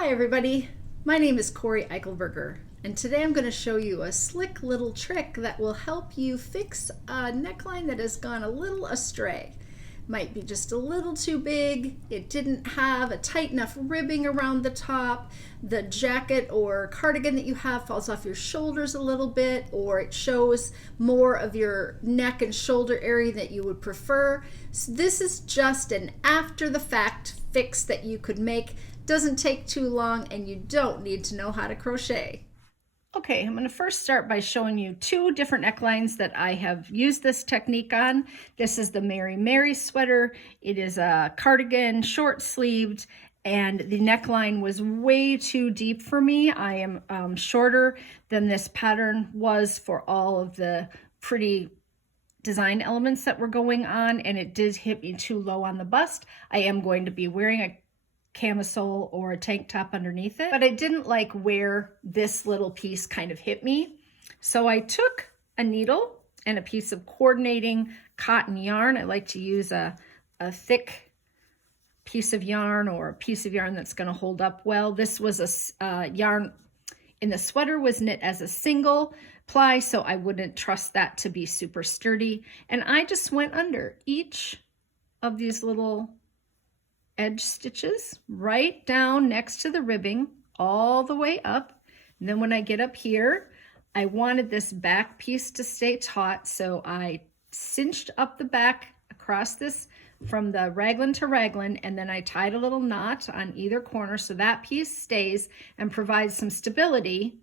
Hi everybody, my name is Cori Eichelberger, and today I'm going to show you a slick little trick that will help you fix a neckline that has gone a little astray. Might be just a little too big, it didn't have a tight enough ribbing around the top, the jacket or cardigan that you have falls off your shoulders a little bit, or it shows more of your neck and shoulder area that you would prefer. So this is just an after the fact fix that you could make. Doesn't take too long, and you don't need to know how to crochet. Okay, I'm going to first start by showing you two different necklines that I have used this technique on. This is the Mary Mary sweater. It is a cardigan, short sleeved, and the neckline was way too deep for me. I am shorter than this pattern was for all of the pretty design elements that were going on, and it did hit me too low on the bust. I am going to be wearing a camisole or a tank top underneath it, but I didn't like where this little piece kind of hit me. So I took a needle and a piece of coordinating cotton yarn. I like to use a thick piece of yarn, or a piece of yarn that's going to hold up well. This was a yarn in the sweater was knit as a single ply, so I wouldn't trust that to be super sturdy. And I just went under each of these little edge stitches right down next to the ribbing all the way up. And then when I get up here, I wanted this back piece to stay taut, so I cinched up the back across this from the raglan to raglan, and then I tied a little knot on either corner so that piece stays and provides some stability.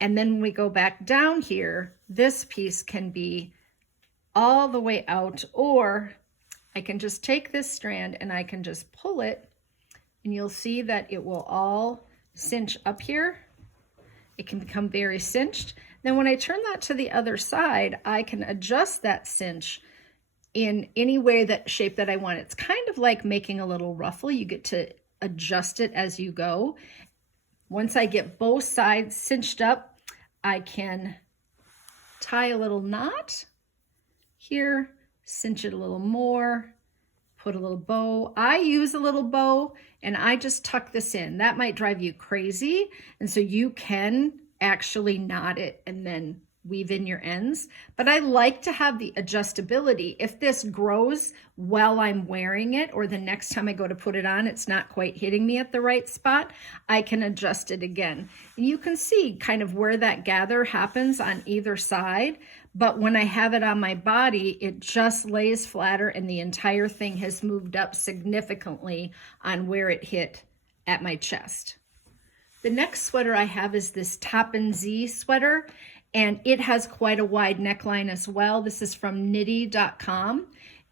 And then when we go back down here, this piece can be all the way out, or I can just take this strand and I can just pull it, and you'll see that it will all cinch up here. It can become very cinched. Then when I turn that to the other side, I can adjust that cinch in any way, that shape that I want. It's kind of like making a little ruffle. You get to adjust it as you go. Once I get both sides cinched up, I can tie a little knot here, cinch it a little more, put a little bow. I use a little bow, and I just tuck this in. That might drive you crazy, and so you can actually knot it and then weave in your ends. But I like to have the adjustability. If this grows while I'm wearing it, or the next time I go to put it on, it's not quite hitting me at the right spot, I can adjust it again. And you can see kind of where that gather happens on either side. But when I have it on my body, it just lays flatter, and the entire thing has moved up significantly on where it hit at my chest. The next sweater I have is this Toppin' Z sweater, and it has quite a wide neckline as well. This is from Knitty.com,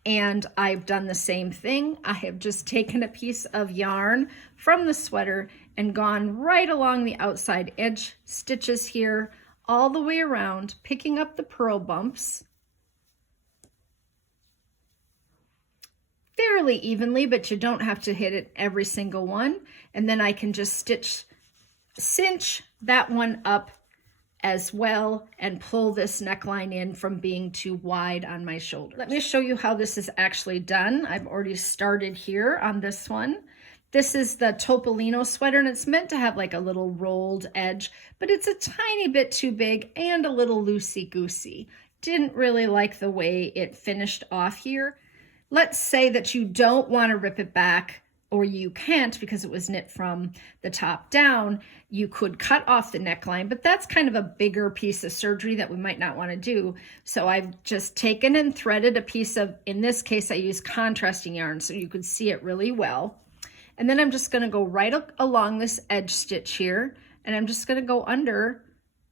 and I've done the same thing. I have just taken a piece of yarn from the sweater and gone right along the outside edge stitches here, all the way around, picking up the purl bumps fairly evenly, but you don't have to hit it every single one. And then I can just cinch that one up as well and pull this neckline in from being too wide on my shoulder. Let me show you how this is actually done. I've already started here on this one. This is the Topolino sweater, and it's meant to have like a little rolled edge, but it's a tiny bit too big and a little loosey-goosey. Didn't really like the way it finished off here. Let's say that you don't want to rip it back, or you can't because it was knit from the top down. You could cut off the neckline, but that's kind of a bigger piece of surgery that we might not want to do. So I've just taken and threaded a piece of, in this case, I use contrasting yarn so you could see it really well. And then I'm just going to go right along this edge stitch here, and I'm just going to go under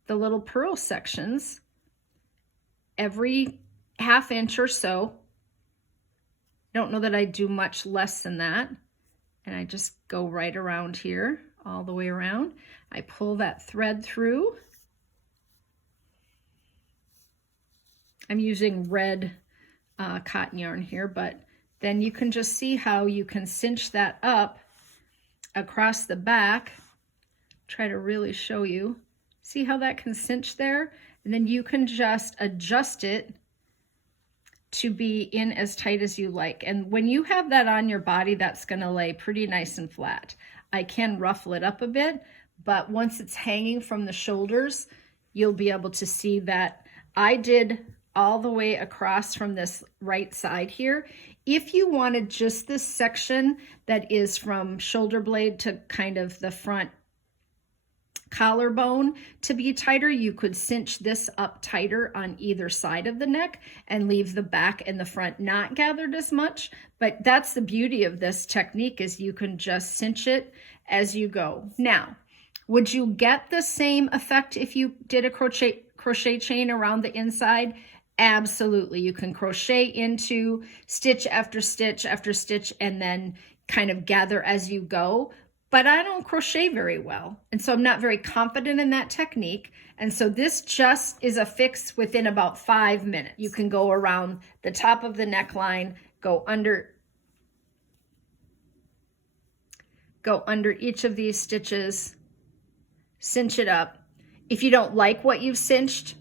the little purl sections every ½ inch or so. I don't know that I do much less than that. And I just go right around here, all the way around. I pull that thread through. I'm using red cotton yarn here, but then you can just see how you can cinch that up across the back. Try to really show you. See how that can cinch there? And then you can just adjust it to be in as tight as you like. And when you have that on your body, that's going to lay pretty nice and flat. I can ruffle it up a bit, but once it's hanging from the shoulders, you'll be able to see that I did all the way across from this right side here. If you wanted just this section that is from shoulder blade to kind of the front collarbone to be tighter, you could cinch this up tighter on either side of the neck and leave the back and the front not gathered as much. But that's the beauty of this technique, is you can just cinch it as you go. Now, would you get the same effect if you did a crochet chain around the inside? Absolutely. You can crochet into stitch after stitch after stitch and then kind of gather as you go. But I don't crochet very well, and so I'm not very confident in that technique. And so this just is a fix within about 5 minutes. You can go around the top of the neckline, go under each of these stitches, cinch it up. If you don't like what you've cinched,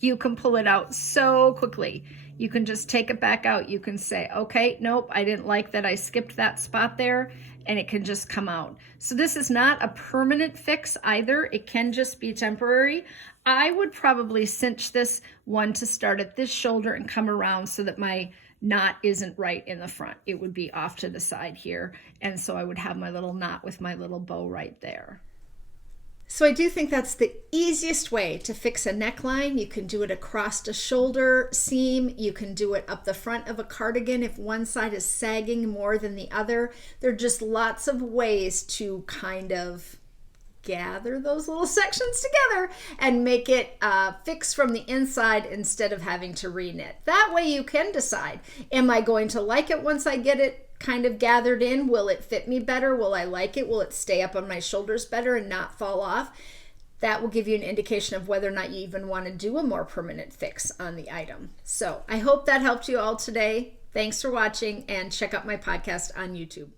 you can pull it out so quickly. You can just take it back out. You can say, okay, nope, I didn't like that. I skipped that spot there, and it can just come out. So this is not a permanent fix either. It can just be temporary. I would probably cinch this one to start at this shoulder and come around so that my knot isn't right in the front. It would be off to the side here. And so I would have my little knot with my little bow right there. So I do think that's the easiest way to fix a neckline. You can do it across the shoulder seam. You can do it up the front of a cardigan if one side is sagging more than the other. There are just lots of ways to kind of gather those little sections together and make it fix from the inside instead of having to reknit. That way you can decide, am I going to like it once I get it kind of gathered in? Will it fit me better? Will I like it? Will it stay up on my shoulders better and not fall off? That will give you an indication of whether or not you even want to do a more permanent fix on the item. So I hope that helped you all today. Thanks for watching, and check out my podcast on YouTube.